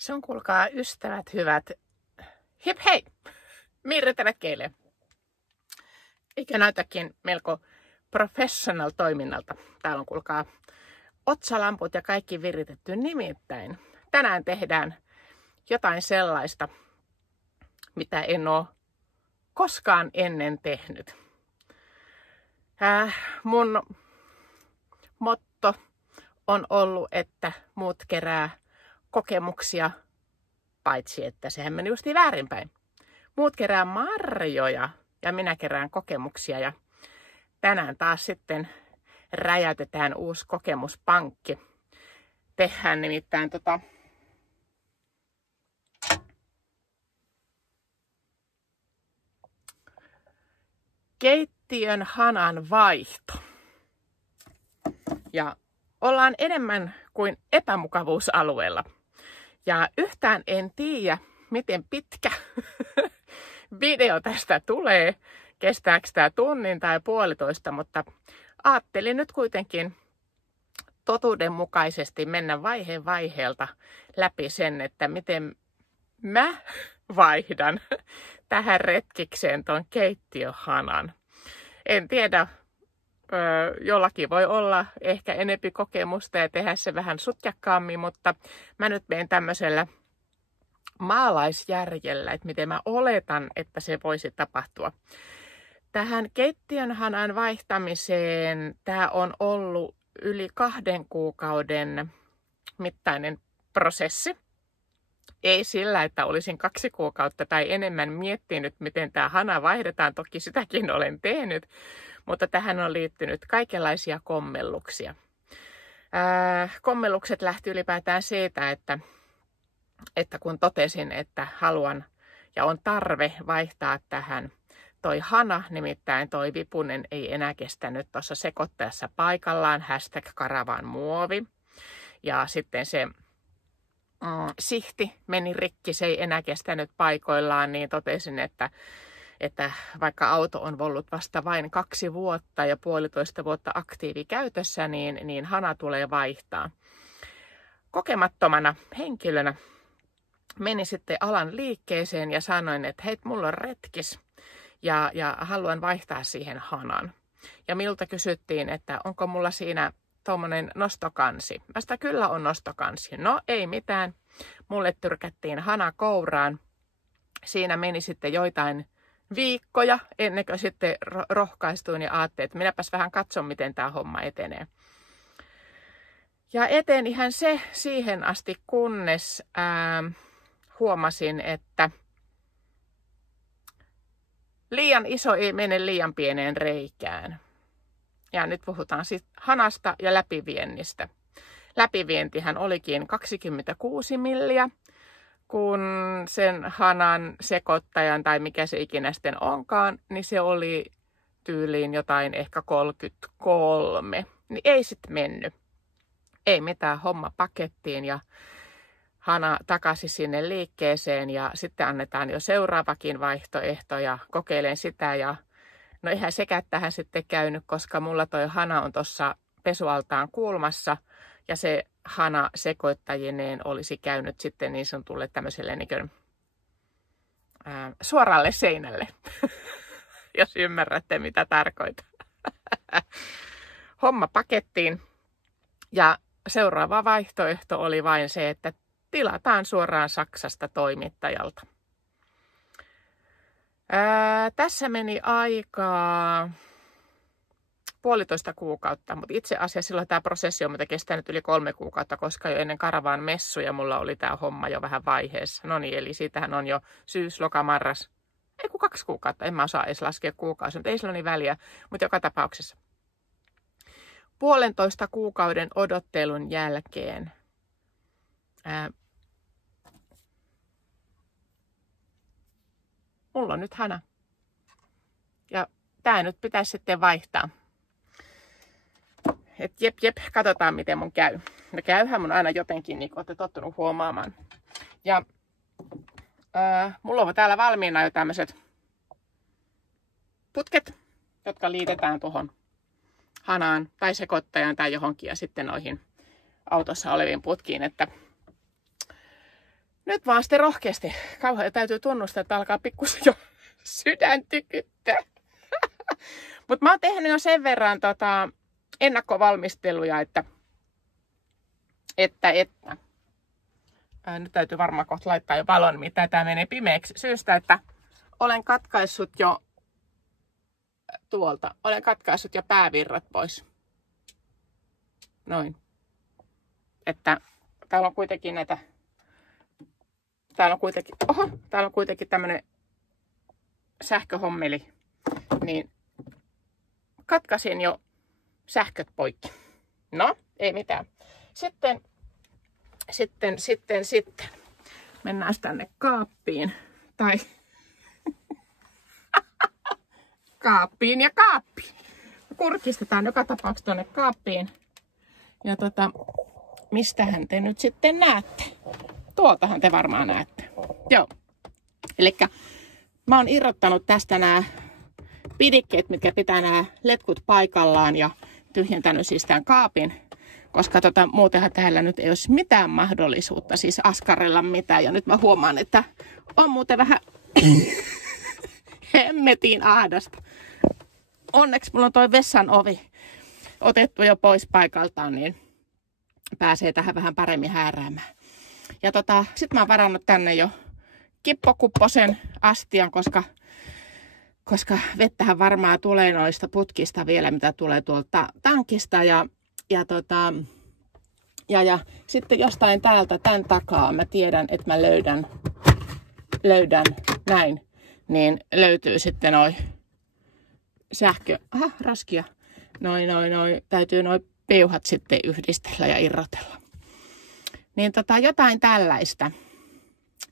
Se on, kuulkaa ystävät hyvät, hip hei, Mirri Teräkkeille. Eikö näytäkin melko professional toiminnalta? Täällä on, kuulkaa, otsalamput ja kaikki viritetty. Nimittäin tänään tehdään jotain sellaista, mitä en ole koskaan ennen tehnyt. Mun motto on ollut, että muut kerää kokemuksia, paitsi että sehän meni justiin väärinpäin. Muut kerää marjoja ja minä kerään kokemuksia, ja tänään taas sitten räjäytetään uusi kokemuspankki. Tehdään nimittäin keittiön hanan vaihto. Ja ollaan enemmän kuin epämukavuusalueella. Ja yhtään en tiedä, miten pitkä video tästä tulee. Kestääkö tämä tunnin tai puolitoista, mutta ajattelin nyt kuitenkin totuudenmukaisesti mennä vaihe vaiheelta läpi sen, että miten mä vaihdan tähän retkikseen ton keittiöhanan. En tiedä, jollakin voi olla ehkä enempi kokemusta ja tehdä se vähän sutjakkaammin, mutta mä nyt menen tämmöisellä maalaisjärjellä, että miten mä oletan, että se voisi tapahtua. Tähän keittiön hanan vaihtamiseen tämä on ollut yli 2 kuukauden mittainen prosessi. Ei sillä, että olisin 2 kuukautta tai enemmän miettinyt, miten tämä hana vaihdetaan. Toki sitäkin olen tehnyt, mutta tähän on liittynyt kaikenlaisia kommelluksia. Kommellukset lähti ylipäätään siitä, että kun totesin, että haluan ja on tarve vaihtaa tähän toi hana, nimittäin toi vipunen ei enää kestänyt tuossa sekoittajassa paikallaan, #karavanmuovi. Ja sitten se sihti meni rikki, se ei enää kestänyt paikoillaan, niin totesin, että vaikka auto on ollut vasta vain 2 vuotta ja 1,5 vuotta aktiivikäytössä, niin hana tulee vaihtaa. Kokemattomana henkilönä menin sitten alan liikkeeseen ja sanoin, että hei, mulla on retkis ja haluan vaihtaa siihen hanan. Ja minulta kysyttiin, että onko mulla siinä tuommoinen nostokansi. Mä sitä kyllä on nostokansi. No ei mitään. Mulle tyrkättiin hana kouraan. Siinä meni sitten joitain viikkoja ennen kuin sitten rohkaistuin ja ajattelin, että minäpäs vähän katson, miten tämä homma etenee. Ja etenihän se siihen asti, kunnes huomasin, että liian iso ei mene liian pieneen reikään. Ja nyt puhutaan siis hanasta ja läpiviennistä. Läpivientihän olikin 26 milliä, kun sen hanan sekoittajan tai mikä se ikinä sitten onkaan, niin se oli tyyliin jotain ehkä 33. Niin ei sitten mennyt. Ei mitään, homma pakettiin ja hana takaisin sinne liikkeeseen ja sitten annetaan jo seuraavakin vaihtoehto ja kokeilen sitä ja no eihän sekään tähän sitten käynyt, koska mulla toi hana on tuossa pesualtaan kulmassa ja se hana sekoittajineen olisi käynyt sitten niin sanotulle tämmöiselle suoralle seinälle, jos ymmärrätte mitä tarkoitan. Homma pakettiin ja seuraava vaihtoehto oli vain se, että tilataan suoraan Saksasta toimittajalta. Tässä meni aikaa 1,5 kuukautta, mutta itse asiassa silloin tämä prosessi on kestänyt yli 3 kuukautta, koska jo ennen Karavan messuja mulla oli tämä homma jo vähän vaiheessa. No niin, eli siitähän on jo syys, loka, marras, ei kun 2 kuukautta, en mä osaa edes laskea kuukausia, mutta ei sillä niin väliä, mutta joka tapauksessa. 1,5 kuukauden odottelun jälkeen mulla on nyt hana. Ja tää nyt pitäisi sitten vaihtaa. Et jep, katsotaan miten mun käy. No käyhän mun aina jotenkin, niin kuin olette tottunut huomaamaan. Ja mulla on täällä valmiina jo tämmöiset putket, jotka liitetään tuohon hanaan tai sekoittajan tai johonkin ja sitten noihin autossa oleviin putkiin, että nyt vaan sitten rohkeasti. Kauhean täytyy tunnustaa, että alkaa pikkusen jo sydän tykyttää. Mutta mä oon tehnyt jo sen verran ennakkovalmisteluja, että nyt täytyy varmaan kohta laittaa jo valon, mitä tää menee pimeäksi. Syystä, että olen katkaissut jo päävirrat pois. Noin. Että täällä on kuitenkin näitä, täällä on kuitenkin tämmönen sähköhommeli, niin katkaisin jo sähköt poikki. No, ei mitään. Sitten mennään tänne kaappiin. Tai kaappiin. Kurkistetaan joka tapauksessa tuonne kaappiin. Ja mistähän te nyt sitten näette? Tuoltahan te varmaan näette. Joo. Elikkä mä oon irrottanut tästä nämä pidikkeet, mitkä pitää nämä letkut paikallaan ja tyhjentänyt siis tämän kaapin. Koska muutenhan täällä nyt ei olisi mitään mahdollisuutta siis askarella mitään. Ja nyt mä huomaan, että on muuten vähän hemmetin ahdasta. Onneksi mulla on toi vessan ovi otettu jo pois paikaltaan, niin pääsee tähän vähän paremmin hääräämään. Ja sit mä oon varannut tänne jo kippokupposen astian, koska vettähän varmaan tulee noista putkista vielä, mitä tulee tuolta tankista. Ja sitten jostain täältä, tämän takaa, mä tiedän, että mä löydän näin, niin löytyy sitten raskia. Täytyy piuhat sitten yhdistellä ja irrotella. Niin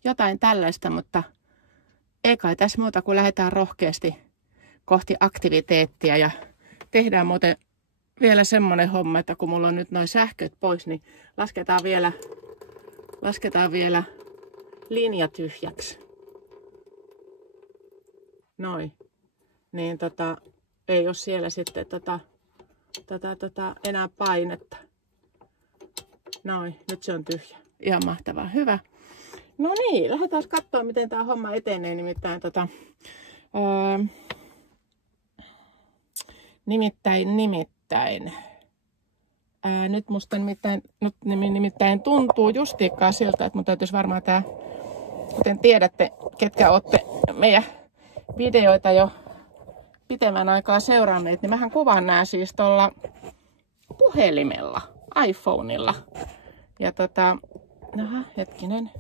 jotain tällaista, mutta ei kai tässä muuta kuin lähdetään rohkeasti kohti aktiviteettia ja tehdään muuten vielä semmonen homma, että kun mulla on nyt noin sähköt pois, niin lasketaan vielä linja tyhjäksi. Noin. Niin ei ole siellä sitten enää painetta. Noin, nyt se on tyhjä. Ihan mahtavaa, hyvä. No niin, lähdetään katsoa, miten tämä homma etenee. Nimittäin. Nyt musta nimittäin tuntuu justiikkaa siltä, että mun täytyisi varmaan tää, kuten tiedätte, ketkä olette meidän videoita jo pitemmän aikaa seuranneet, niin mähän kuvaan nää siis tuolla puhelimella, iPhoneilla. Ja hetkinen.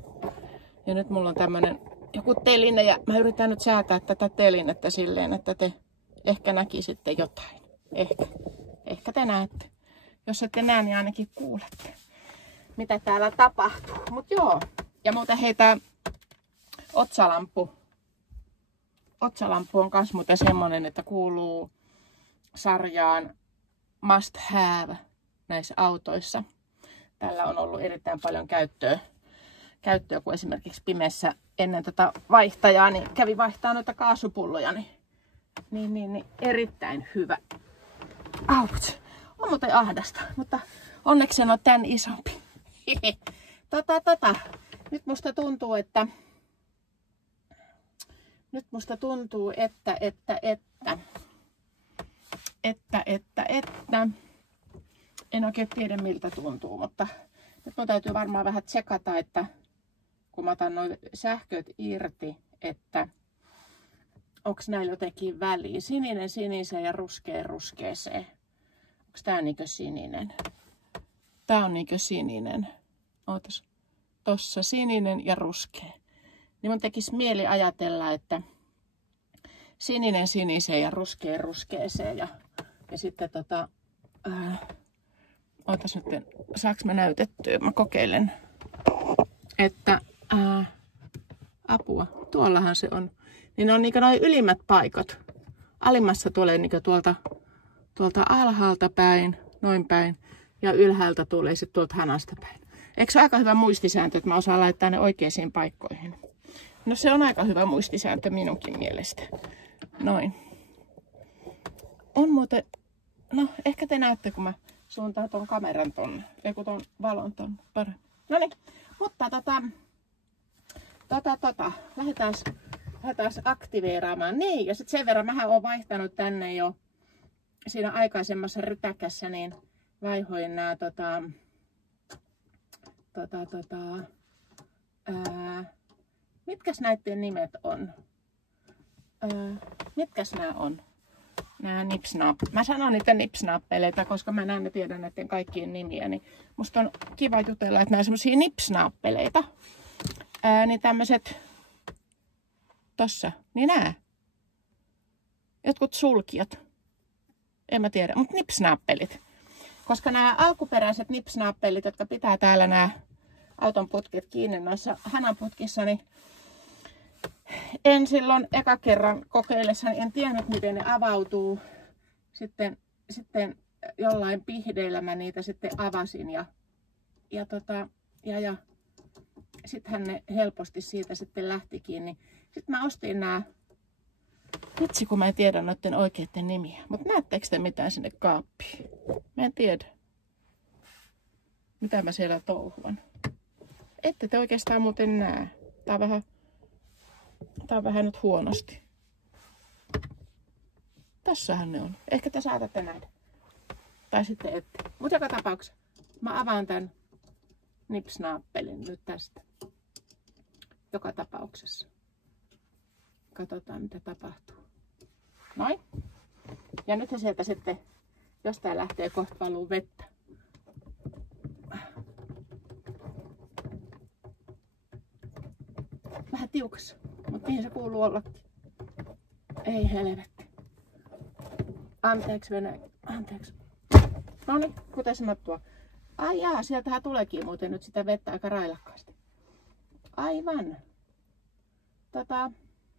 Ja nyt mulla on tämmönen joku teline ja mä yritän nyt säätää tätä telinettä silleen, että te ehkä näkisitte jotain. Ehkä te näette. Jos ette näe, niin ainakin kuulette, mitä täällä tapahtuu. Mut joo. Ja muuten heitä otsalampu. Otsalampu on kans muuten semmonen, että kuuluu sarjaan must have näissä autoissa. Tällä on ollut erittäin paljon käyttöä, kun esimerkiksi pimeässä ennen tätä vaihtajaa, niin kävi vaihtaa noita kaasupulloja, niin erittäin hyvä. Auts! On muuten ahdasta, mutta onneksi en ole tän isompi. Nyt musta tuntuu, että en oikein tiedä miltä tuntuu, mutta nyt mun täytyy varmaan vähän tsekata, että kun mä otan nuo sähköt irti, että onko näillä jotenkin väliä. Sininen siniseen ja ruskea ruskeeseen. Onko tää niinkö sininen? Tää on niinkö sininen. Ootas. Tossa sininen ja ruskea. Niin mun tekisi mieli ajatella, että sininen siniseen ja ruskea ruskeeseen. Ja sitten ootas nyt, saaks mä näytettyä? Mä kokeilen. Että apua, tuollahan se on. Niin on niinkö noin ylimmät paikat. Alimmassa tulee niinkö tuolta alhaalta päin, noin päin. Ja ylhäältä tulee sitten tuolta hanasta päin. Eikö se ole aika hyvä muistisääntö, että mä osaan laittaa ne oikeisiin paikkoihin? No se on aika hyvä muistisääntö minunkin mielestä. Noin. On muuten, no ehkä te näette, kun mä suuntaan ton kameran tonne, ei kun ton valon tonne paremmin. Noniin, mutta Lähdetään aktiveeraamaan. Niin, ja sitten sen verran mähän oon vaihtanut tänne jo siinä aikaisemmassa rytäkässä, niin vaihoin nää mitkäs näiden nimet on? Mitkäs nää on? Nää Mä sanon niitä nipsnappeleita, koska mä näen ja tiedän näiden kaikkien nimiä, niin musta on kiva jutella, että nää on semmosia nipsnappeleita. Niin tämmöset tossa, niin nää. Jotkut sulkijat. En mä tiedä, mutta nipsnappelit. Koska nämä alkuperäiset nipsnappelit, jotka pitää täällä nämä auton putket kiinni noissa hananputkissa, niin en silloin eka kerran kokeillessani en tiennyt, miten ne avautuu. Sitten jollain pihdeillä mä niitä sitten avasin ja sittenhän ne helposti siitä sitten lähtikin. Niin sitten mä ostin nämä, vitsi kun mä en tiedä noiden oikeiden nimiä, mutta näettekö te mitään sinne kaappiin? Mä en tiedä, mitä mä siellä touhuan. Ette te oikeastaan muuten näe. Tää on vähän nyt huonosti. Tässähän ne on. Ehkä te saatatte nähdä. Tai sitten ette. Mutta joka tapauksessa mä avaan tän nipsnappelin nyt tästä. Joka tapauksessa. Katsotaan mitä tapahtuu. Noin. Ja nyt sieltä sitten, jos tää lähtee kohta valuu vettä. Vähän tiukassa, mutta niin se kuuluu ollakin. Ei helvetti. Anteeksi Venäjä. Anteeksi. Noniin, kuten sanottua. Ai jaa, sieltähän tuleekin muuten nyt sitä vettä aika railakkaasti. Aivan.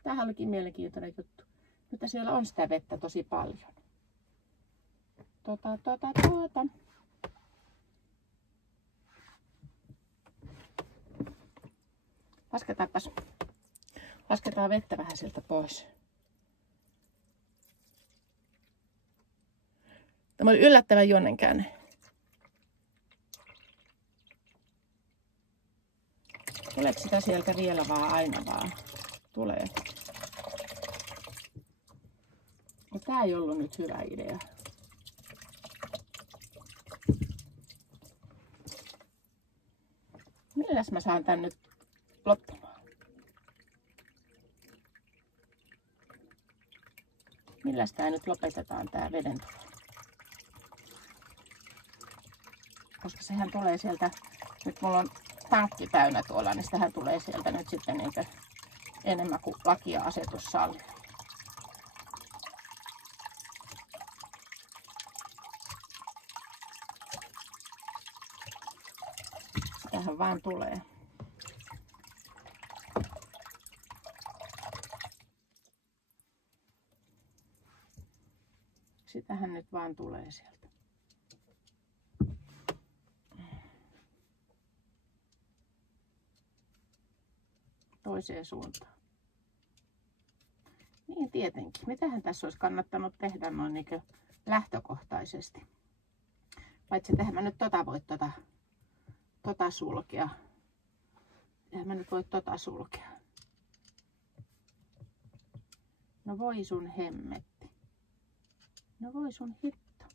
Tämähän olikin mielenkiintoinen juttu. Nyt siellä on sitä vettä tosi paljon. Lasketaan vettä vähän sieltä pois. Tämä oli yllättävän juonnenkäänne. Tuleeko sitä sieltä vielä vaan aina vaan? Tulee. Ja tää ei ollut nyt hyvä idea. Milläs mä saan tän nyt loppumaan? Milläs tää nyt lopetetaan tää vedentulo? Koska sehän tulee sieltä, nyt mulla on tankki täynnä tuolla, niin sitähän tulee sieltä nyt sitten niitä enemmän kuin laki ja asetus sallii. Tähän vaan tulee. Sitähän nyt vaan tulee sieltä. Toiseen suuntaan. Niin tietenkin. Mitähän tässä olisi kannattanut tehdä noin niin kuin lähtökohtaisesti. Paitsi että mä nyt voi sulkea. Eihän mä nyt voi sulkea. No voi sun hemmetti. No voi sun hitto.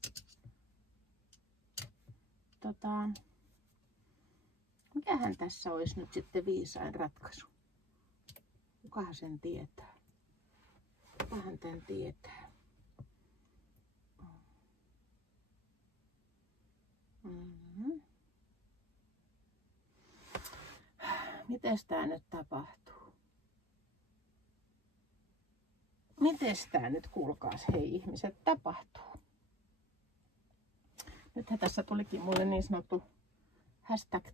Mikähän tässä olisi nyt sitten viisain ratkaisu? Kukahan sen tietää? Kukahan tämän tietää? Mites tää nyt tapahtuu? Mites tää nyt kuulkaas hei ihmiset tapahtuu? Nythän tässä tulikin mulle niin sanottu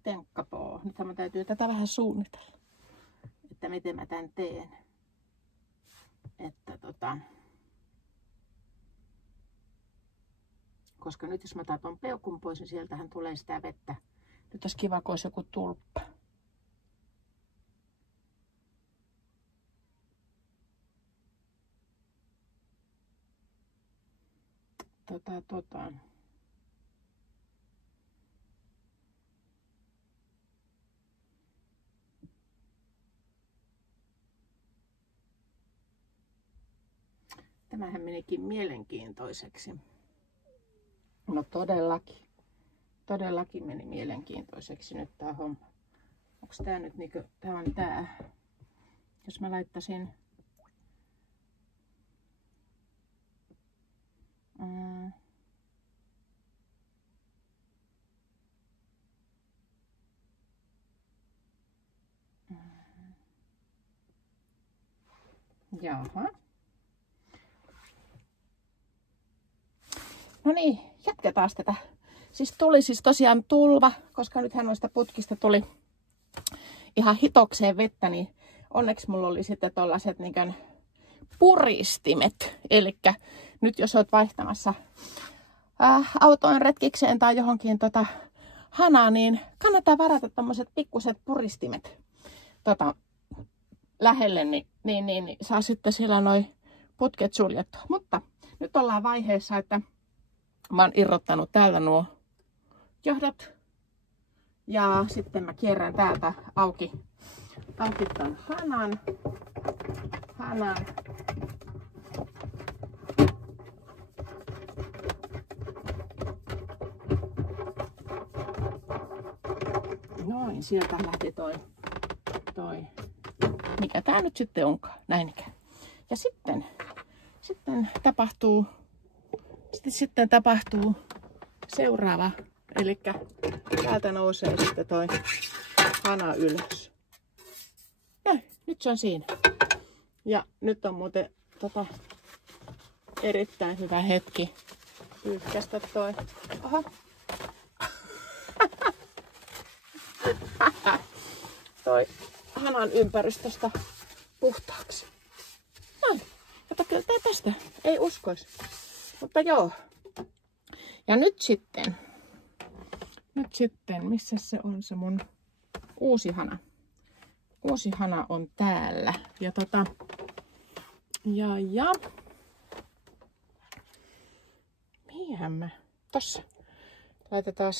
#tenkkapoo. Nythän mä täytyy tätä vähän suunnitella. Että miten mä tän teen. Että koska nyt jos mä otan ton peukun pois, niin sieltähän tulee sitä vettä. Nyt olisi kiva, kun olisi joku tulppa. Tämähän menikin mielenkiintoiseksi. No todellakin. Todellakin meni mielenkiintoiseksi nyt tää homma. Onks tää nyt niinku, tää on tää. Jos mä laittaisin jaha. No niin, jatketaan tätä. Siis tuli tosiaan tulva, koska nythän noista putkista tuli ihan hitokseen vettä, niin onneksi mulla oli sitten tollaset niinkön puristimet. Elikkä nyt jos oot vaihtamassa autoon retkikseen tai johonkin hanaa, niin kannattaa varata tommoset pikkuset puristimet lähelle, niin saa sitten siellä noi putket suljettua. Mutta nyt ollaan vaiheessa, että mä oon irrottanut täältä nuo johdot. Ja sitten mä kierrän täältä auki ton hanan. Noin, sieltä lähti toi. Mikä tää nyt sitten onkaan? Näinikään. Ja sitten tapahtuu seuraava. Elikkä täältä nousee sitten toi hana ylös. Näin, nyt se on siinä. Ja nyt on muuten erittäin hyvä hetki pyyhkästä toi. Oho. Toi hanan ympäristöstä puhtaaksi. Noin. Mutta kyllä tää tästä ei uskoisi. Mutta joo. Ja nyt sitten, missä se on se mun uusi hana? Uusi hana on täällä. Ja mihinhän mä? Tossa. Laitetaan.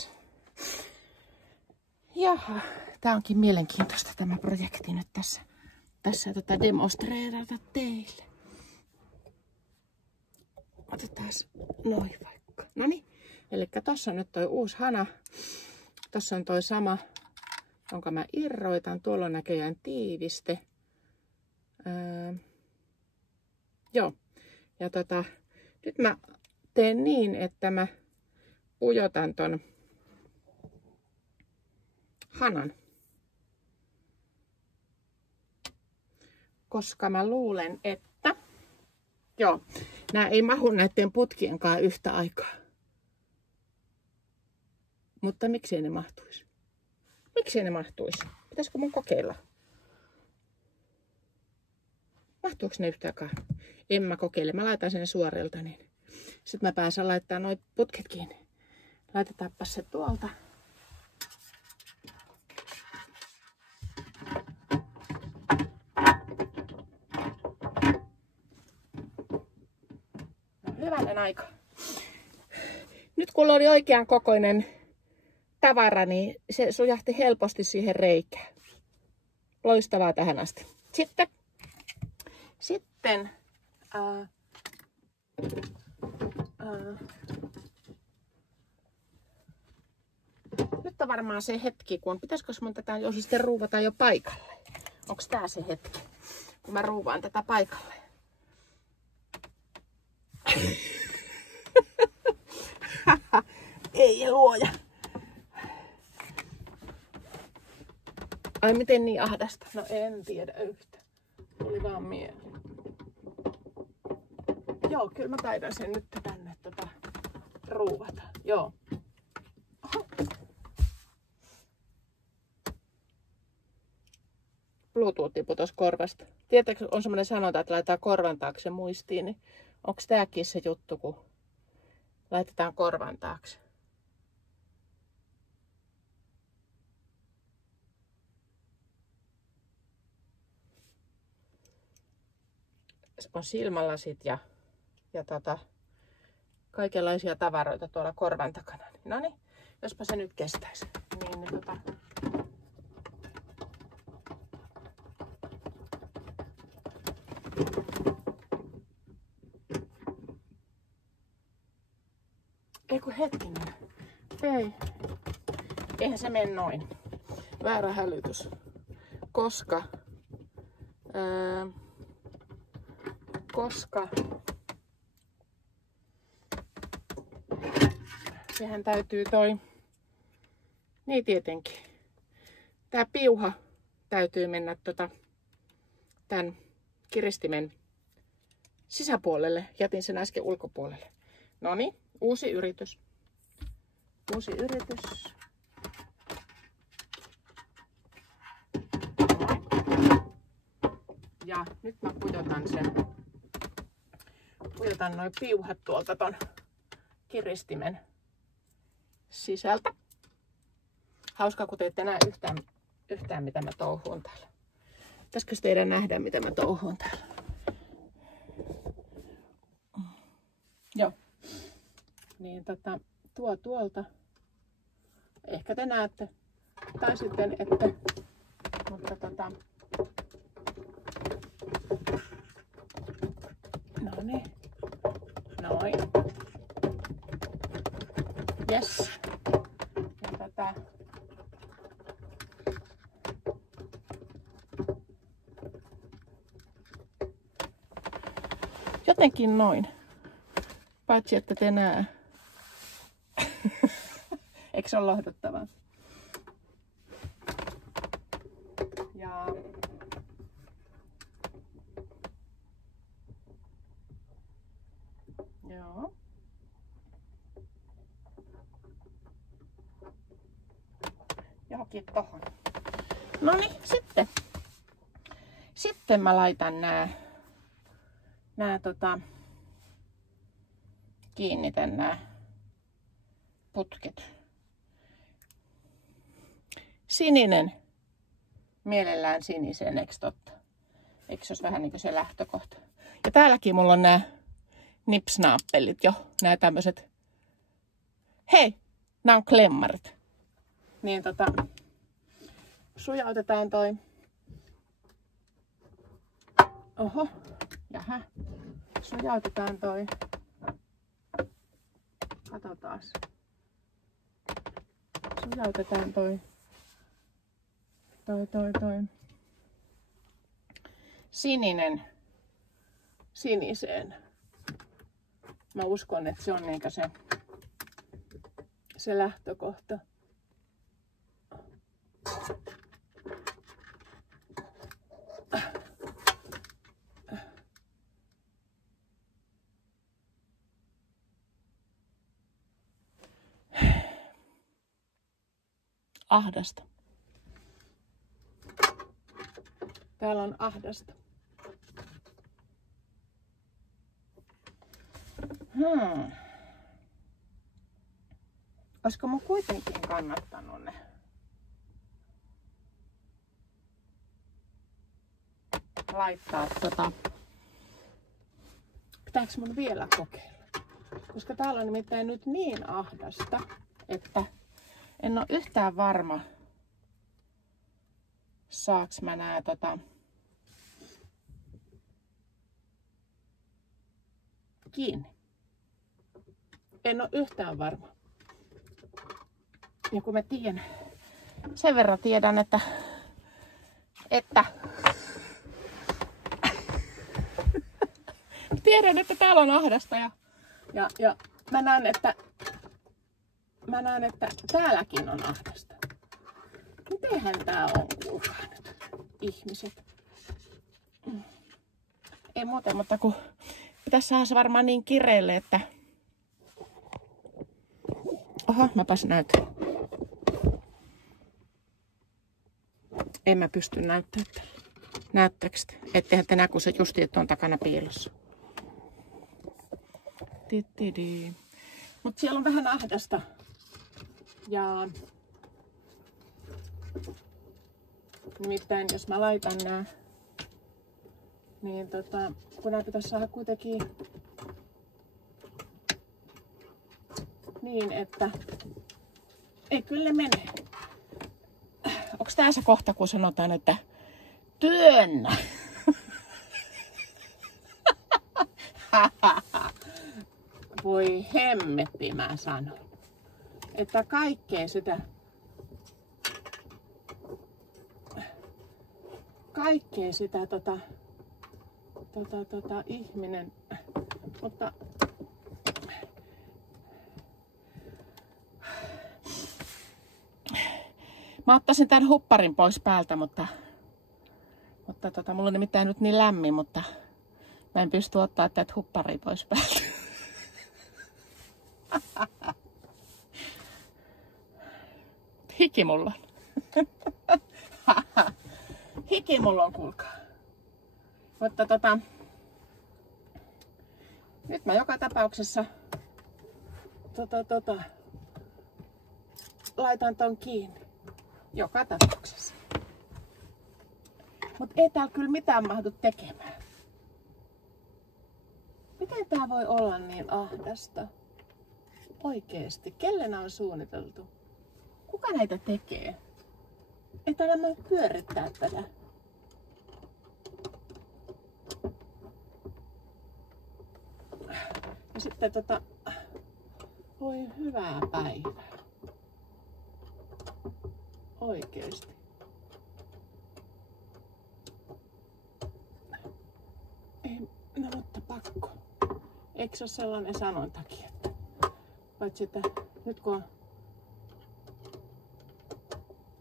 Jaha, tää onkin mielenkiintoista tämä projekti nyt tässä demostreerata teille. Otetaan noin vaikka. Noniin. Elikkä tossa on nyt toi uusi hana. Tossa on toi sama, jonka mä irroitan. Tuolla on näköjään tiiviste. Joo. Ja nyt mä teen niin, että mä ujotan ton hanan. Koska mä luulen, että joo, nää ei mahu näiden putkienkaan yhtä aikaa. Mutta miksei ne mahtuisi? Miksei ne mahtuisi? Pitäisikö mun kokeilla? Mahtuuko ne yhtä aikaa? En mä kokeile. Mä laitan sen suorilta, niin sitten mä pääsen laittamaan noi putket kiinni. Laitetaanpa se tuolta. No, hyvänen aika. Nyt kun oli oikean kokoinen tavara, niin se sujahti helposti siihen reikään. Loistavaa tähän asti. Sitten nyt on varmaan se hetki, kun pitäisikö mun tätä jo sitten ruuvata jo paikalle. Onko tää se hetki, kun mä ruuvaan tätä paikalle? Ei luoja. Ai miten niin ahdasta? No en tiedä yhtä. Tuli vaan mieleen. Joo, kyllä mä taidan sen nyt tänne ruuvata. Joo. Oho. Bluetooth putosi korvasta. Tiedätkö, on semmoinen sanonta, että laitetaan korvan taakse muistiin, niin onko tääkin se juttu, kun laitetaan korvan taakse? On silmälasit ja kaikenlaisia tavaroita tuolla korvan takana. No niin, jospa se nyt kestäisi. Niin, hetkinen. Ei. Eihän se mene noin. Väärä hälytys. Koska sehän täytyy niin tietenkin. Tää piuha täytyy mennä tän kiristimen sisäpuolelle. Jätin sen äsken ulkopuolelle. Noniin, uusi yritys. Uusi yritys. Ja nyt mä pujotan noin piuhat tuolta ton kiristimen sisältä. Hauskaa, kun te ette näe yhtään mitä mä touhuun täällä. Pitäisikö teidän nähdä, mitä mä touhuun täällä? Joo. Niin tuolta. Ehkä te näette. Tai sitten ette. Mutta no niin. Noin. Yes. Ja jotenkin noin. Paitsi että te näe. Eikö se ole lohduttavaa? Ja joo. Johonkin tohon. Noniin, sitten mä laitan nää kiinnitän nää putket. Sininen. Mielellään sinisen, eikö totta? Eikö se olisi vähän niin kuin se lähtökohta? Ja täälläkin mulla on nää nipsnaappelit jo. Nää tämmöset. Hei! Nää on klemmarit. Niin sujautetaan toi. Oho. Jaha. Sujautetaan toi. Katsotaas. Sujautetaan toi sininen siniseen. Mä uskon, että se on niinkö se lähtökohta. Ahdasta. Täällä on ahdasta. Olisiko mun kuitenkin kannattanut ne laittaa Pitääkö mun vielä kokeilla? Koska täällä on nimittäin nyt niin ahdasta, että en ole yhtään varma, saaks mä nää kiinni. En ole yhtään varma. Ja kun mä tiedän, sen verran tiedän, että tiedän, että täällä on ahdasta ja mä näen, että täälläkin on ahdasta. Mitenhän tää on kuulkaa nyt, ihmiset? Ei muuta, mutta kun pitäisi saada se varmaan niin kireelle, että oho, mäpäs näytän. En mä pysty näyttämään. Näyttääkö te? Ettehän te näe, kun se justi, että on takana piilossa. Mutta siellä on vähän ahdasta. Ja nimittäin jos mä laitan nää, niin kun nää pitäisi saada kuitenkin niin, että ei kyllä ne mene. Onks tää se kohta, kun sanotaan, että työnnä? Voi hemmetti, mä sanon. että kaikkea sitä ihminen, mutta mä ottaisin tämän hupparin pois päältä, mutta mulla on nimittäin nyt niin lämmin, mutta mä en pysty ottaa tätä hupparia pois päältä. Hiki mulla on. Hiki mulla on, kuulkaa. Mutta nyt mä joka tapauksessa laitan ton kiinni. Joka tapauksessa. Mut ei täällä kyllä mitään mahdu tekemään. Miten tää voi olla niin ahdasta? Oikeesti. Kelle nää on suunniteltu? Kuka näitä tekee? Ei täällä mä pyörittää tätä. Ja sitten voi hyvää päivää. Oikeesti. Ei, no mutta pakko. Eikö se ole sellainen sanontakin, että paitsi että nyt kun on...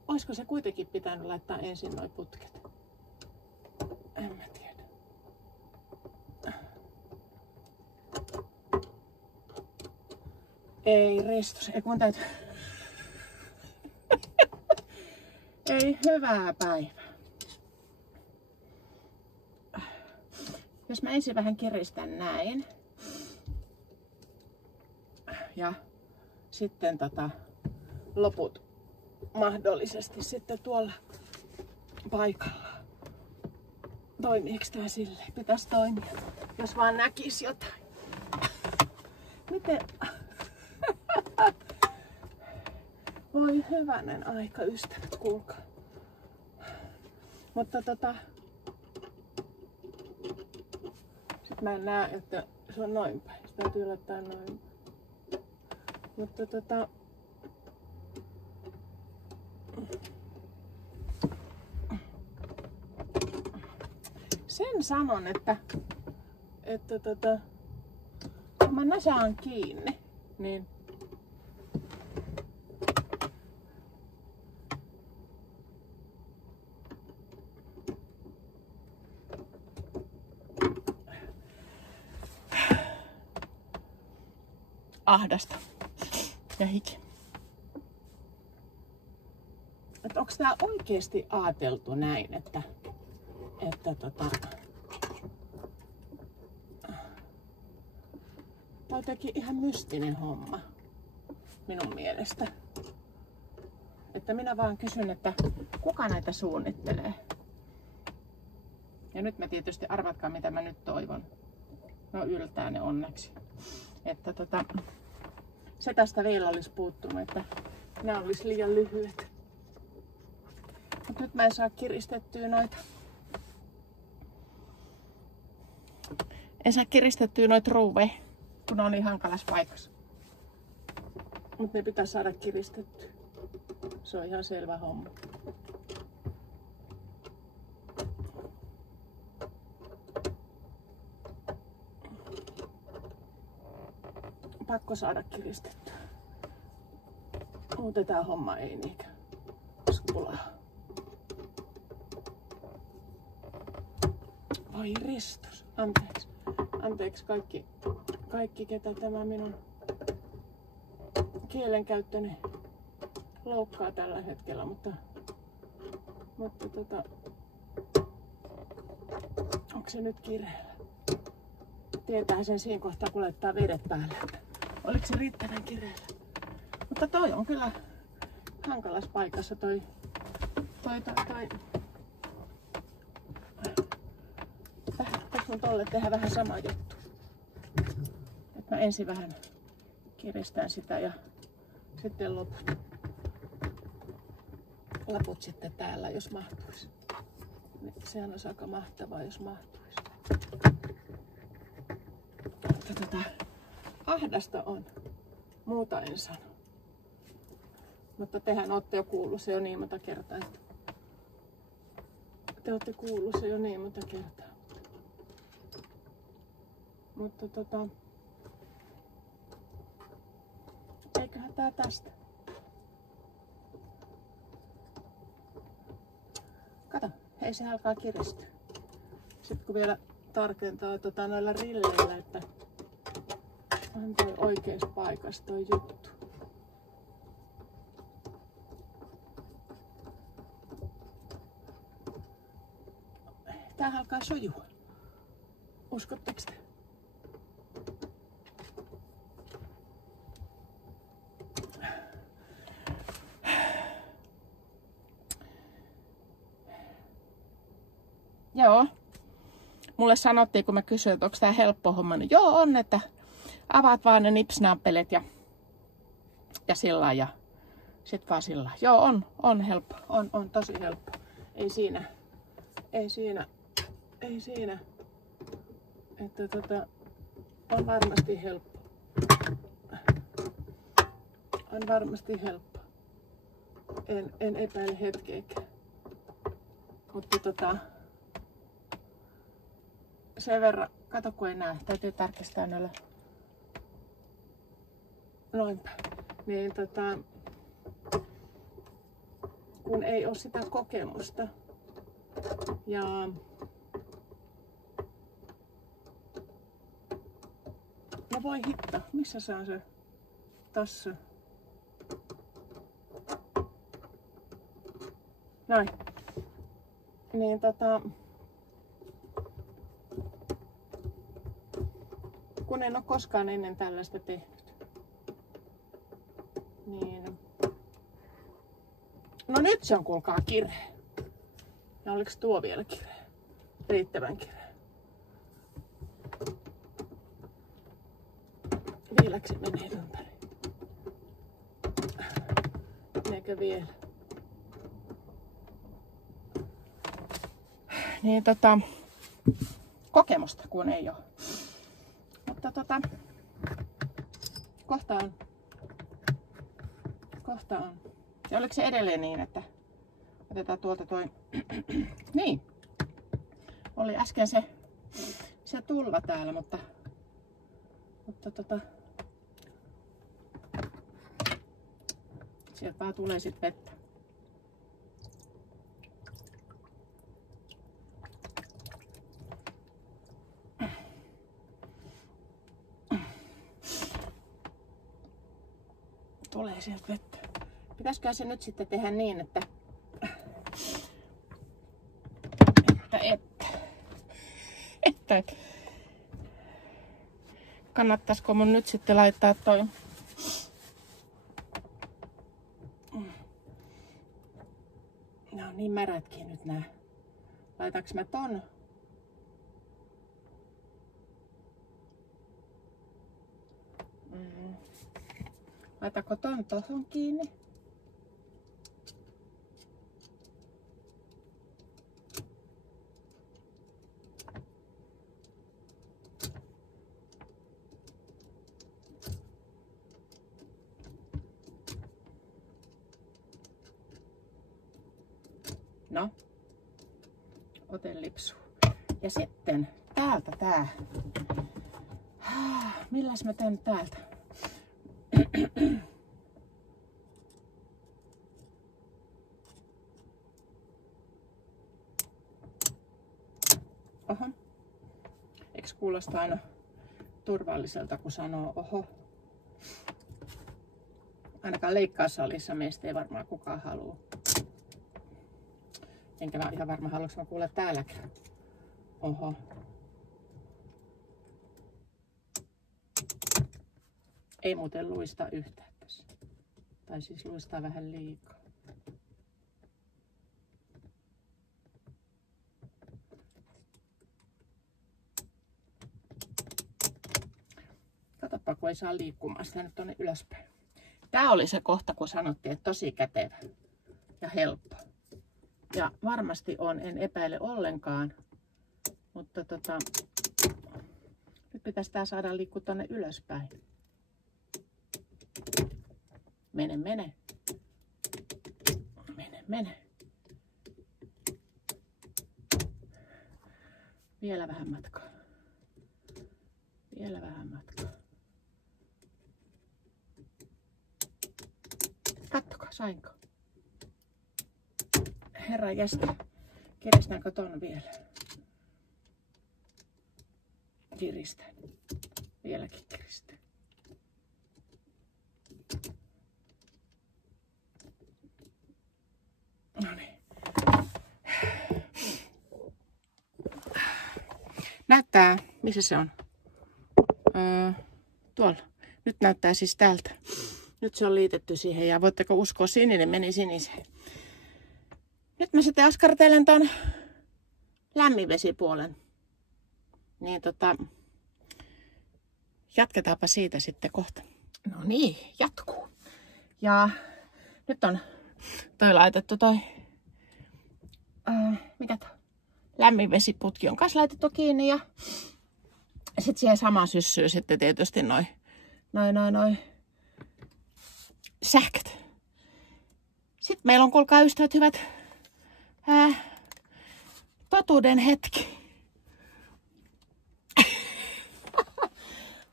Olisiko se kuitenkin pitänyt laittaa ensin noi putket? En mä tiedä. Ei Ristus, ei kun täytyy... Ei hyvää päivää. Jos mä ensin vähän kiristän näin. Ja sitten loput mahdollisesti sitten tuolla paikalla. Toimiiko tää silleen? Pitäis toimia, jos vaan näkis jotain. Miten? Voi hyvänen aika, ystävät, kuulkaa. Mutta sit mä en näe, että se on noin päin. Sitä täytyy laittaa noin. Mutta sen sanon, että kun mä nasaan kiinni, niin ahdasta ja hiki. Että onko tää oikeesti ajateltu näin, että tää on jotenkin ihan mystinen homma minun mielestä. Että minä vaan kysyn, että kuka näitä suunnittelee. Ja nyt mä tietysti arvatkaa, mitä mä nyt toivon. No yltää ne onneksi. Että se tästä vielä olisi puuttunut, että nämä olisi liian lyhyet. Mutta nyt mä en saa kiristettyä noita. En saa kiristettyä noita ruuveja, kun on niin hankalassa paikassa. Mutta ne pitää saada kiristettyä. Se on ihan selvä homma. Pakko saada kiristettyä. Muuten tää homma ei niinkään skulaa. Voi Ristus. Anteeksi kaikki ketä tämä minun kielenkäyttöni loukkaa tällä hetkellä, mutta onko se nyt kireellä? Tietää sen siinä kohtaa, kun laittaa vedet päälle, että oliko se riittävän kireellä. Mutta toi on kyllä hankalassa paikassa toi. Tässä on tolle tehdä vähän sama juttu. Et mä ensin vähän kiristän sitä ja sitten laput sitten täällä, jos mahtuisi. Sehän olisi aika mahtavaa, jos mahtuisi. Mutta ahdasta on. Muuta en sano. Mutta tehän olette jo kuullut se jo niin monta kertaa. Te olette kuullut se jo niin monta kertaa. Mutta eiköhän tää tästä. Kato, hei se alkaa kiristyä. Sitten kun vielä tarkentaa noilla rilleillä, että on toi oikeassa paikassa toi juttu. Tää alkaa sujua. Uskotteko te? Joo. Mulle sanottiin, kun mä kysyin, että onko tää helppo homma, niin joo on, että avaat vaan ne nipsnappelet ja sillä ja sit vaan sillä. Joo, on helppo. On tosi helppo. Ei siinä. Että on varmasti helppo. On varmasti helppo. En epäile hetkeäkään. Mutta sen verran, kato kun ei näe, täytyy tarkistaa noilla noinpä. Niin kun ei ole sitä kokemusta ja no voi hitto, missä se on se tossa? Noin. Niin kun en ole koskaan ennen tällaista tehnyt. Niin. No nyt se on kuulkaa kireä. Ja oliko tuo vielä kireä? Riittävän kireä. Vieläkö se menee ympäri? Meneekö vielä? Niin kokemusta kun ei ole. Mutta kohta on. Ja oliko se edelleen niin, että otetaan tuolta toi niin. Oli äsken se tulva täällä, mutta sieltä vaan tulee sit vettä. Tulee sieltä vettä. Pitäisikö se nyt sitten tehdä niin, että kannattaisiko mun nyt sitten laittaa toi no niin märätkin nyt nää. Laitaanko mä ton? Laitaanko ton tohon kiinni? No, oten lipsu. Ja sitten täältä tää. Milläs mä tän täältä? Oho. Eiks kuulosta aina turvalliselta, kun sanoo oho? Ainakaan leikkaussalissa meistä ei varmaan kukaan halua. Enkä mä ihan varma, haluanko mä kuulla täälläkään. Oho. Ei muuten luista yhtään tässä. Tai siis luistaa vähän liikaa. Katoppa, kun ei saa liikkumaan sitä nyt tonne ylöspäin. Tää oli se kohta, kun sanottiin, että tosi kätevä ja helppo. Ja varmasti on, en epäile ollenkaan. Mutta nyt pitäisi tää saada liikkua tonne ylöspäin. Mene. mene. Vielä vähän matkaa. Vielä vähän matkaa. Kattokaa, sainko? Herra jästä. Kiristäänkö ton vielä? Kiristän. Vieläkin kiristän. No niin. Näyttää, missä se on? Tuolla. Nyt näyttää siis tältä. Nyt se on liitetty siihen ja voitteko uskoa, sininen meni siniseen. Nyt mä sitten askartelen ton lämminvesipuolen. Niin jatketaanpa siitä sitten kohta. No niin, jatkuu. Ja nyt on toi laitettu toi mikä toi? Lämminvesiputki on kanssa laitettu kiinni ja sitten siihen samaan syssyy sitten tietysti noi sähköt. Sitten meillä on, kuulkaa ystävät hyvät, totuuden hetki.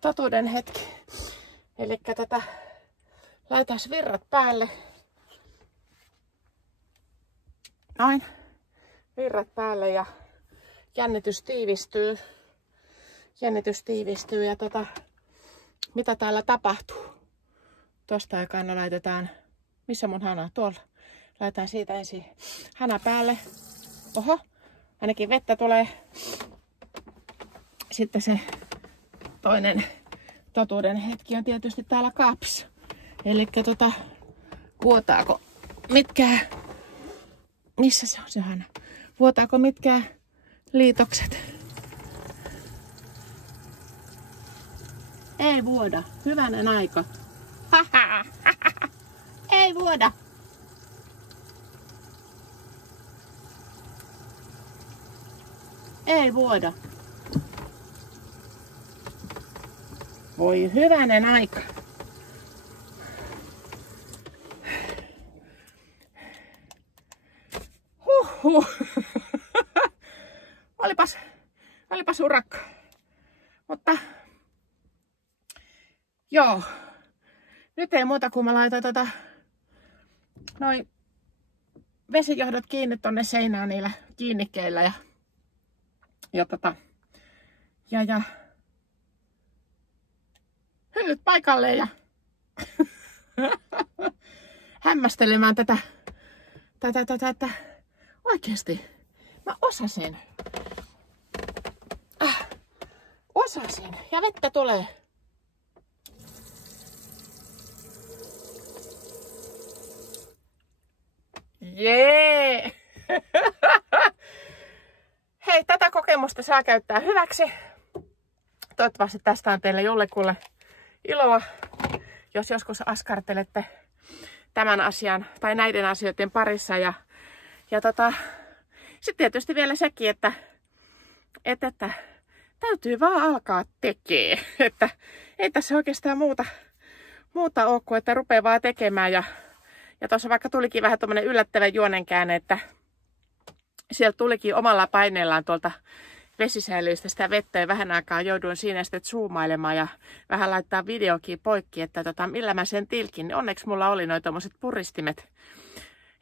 Totuuden hetki. Elikkä laitaan virrat päälle. Noin. Virrat päälle ja jännitys tiivistyy. Jännitys tiivistyy ja mitä täällä tapahtuu? Tosta aikana laitetaan, missä mun hana? Tuolla. Laitetaan siitä ensin hana päälle. Oho, ainakin vettä tulee. Sitten se toinen totuuden hetki on tietysti täällä kaapissa. Elikkä vuotaako mitkään, missä se on se hana? Vuotaako mitkään liitokset? Ei vuoda. Hyvänen aika. Ei vuoda. Ei vuoda. Voi hyvänen aika. Huhhuh. Olipas urakka. Mutta joo. Nyt ei muuta kuin mä laitan noi vesijohdot kiinni tonne seinään niillä kiinnikkeillä ja hyllyt paikalleen ja hämmästelemään tätä oikeesti. Mä osasin. Osasin. Ja vettä tulee. Jee! Hei, tätä kokemusta saa käyttää hyväksi. Toivottavasti tästä on teille jollekulle iloa, jos joskus askartelette tämän asian tai näiden asioiden parissa. Ja sitten tietysti vielä sekin, että täytyy vaan alkaa tekee. Että ei tässä oikeastaan muuta ole kuin, että rupeaa vaan tekemään. Ja tuossa vaikka tulikin vähän tommonen yllättävä juonenkäänne, että sieltä tulikin omalla paineellaan tuolta vesisäiliöistä sitä vettä ja vähän aikaa jouduin siinä sitten zoomailemaan ja vähän laittaa videokin poikki, että millä mä sen tilkin. Onneksi mulla oli noin tommoset puristimet,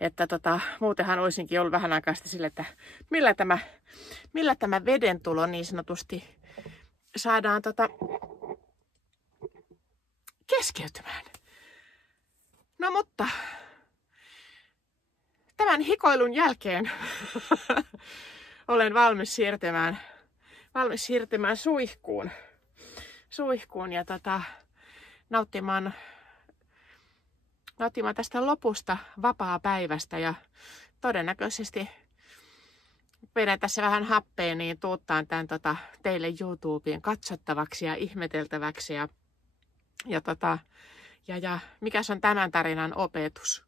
että muutenhan olisinkin ollut vähän aikaa sitten sille, että millä tämä veden tulo niin sanotusti saadaan keskeytymään. No mutta tämän hikoilun jälkeen olen valmis siirtymään suihkuun ja nauttimaan tästä lopusta vapaapäivästä ja todennäköisesti vedän tässä vähän happea, niin tuuttaan tämän teille YouTubeen katsottavaksi ja ihmeteltäväksi ja mikä on tämän tarinan opetus?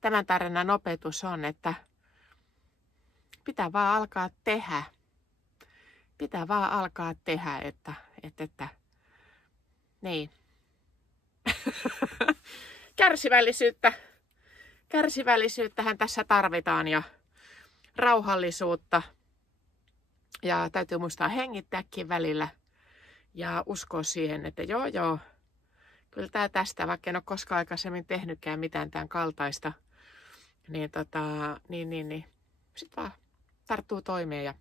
Tämän tarinan opetus on, että pitää vaan alkaa tehdä. Pitää vaan alkaa tehdä, että niin. Kärsivällisyyttä kärsivällisyyttähän tässä tarvitaan ja rauhallisuutta. Ja täytyy muistaa hengittääkin välillä ja uskoa siihen, että joo, kyllä tää tästä, vaikka en ole koskaan aikaisemmin tehnytkään mitään tämän kaltaista, niin, sit vaan tarttuu toimeen ja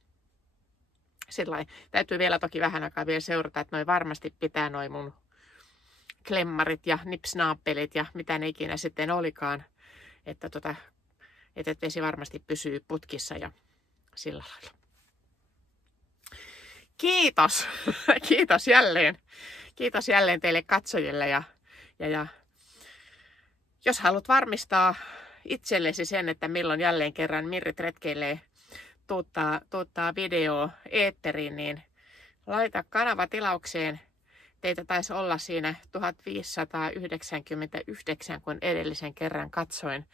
sillai. Täytyy vielä toki vähän aikaa vielä seurata, että noi varmasti pitää noi mun klemmarit ja nipsnaappelit ja mitä ne ikinä sitten olikaan, että vesi varmasti pysyy putkissa ja sillä lailla. Kiitos! Kiitos jälleen. Kiitos jälleen teille katsojille ja jos haluat varmistaa itsellesi sen, että milloin jälleen kerran Mirrit retkeilee tuuttaa video eetteriin, niin laita kanava tilaukseen. Teitä taisi olla siinä 1599, kun edellisen kerran katsoin,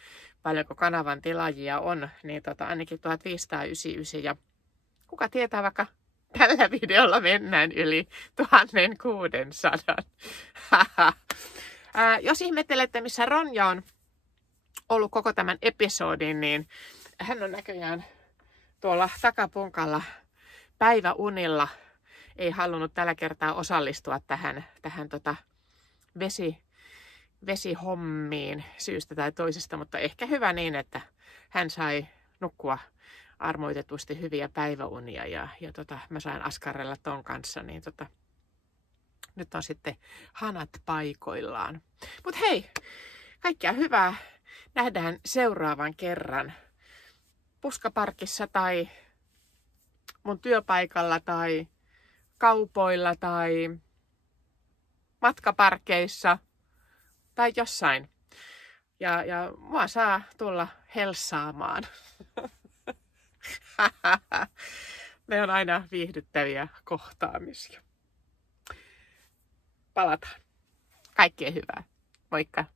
paljonko kanavan tilaajia on, niin ainakin 1599. Ja kuka tietää, vaikka tällä videolla mennään yli 1600. Jos ihmettelette, missä Ronja on ollut koko tämän episodin, niin hän on näköjään tuolla takapunkalla päiväunilla. Ei halunnut tällä kertaa osallistua tähän vesihommiin syystä tai toisesta, mutta ehkä hyvä niin, että hän sai nukkua armoitetusti hyviä päiväunia ja mä sain askarrella ton kanssa, niin nyt on sitten hanat paikoillaan. Mut hei, kaikkea hyvää. Nähdään seuraavan kerran Puskaparkissa tai mun työpaikalla tai kaupoilla tai matkaparkeissa tai jossain. Ja mua saa tulla helsaamaan. Ne on aina viihdyttäviä kohtaamisia. Palataan. Kaikkea hyvää. Moikka!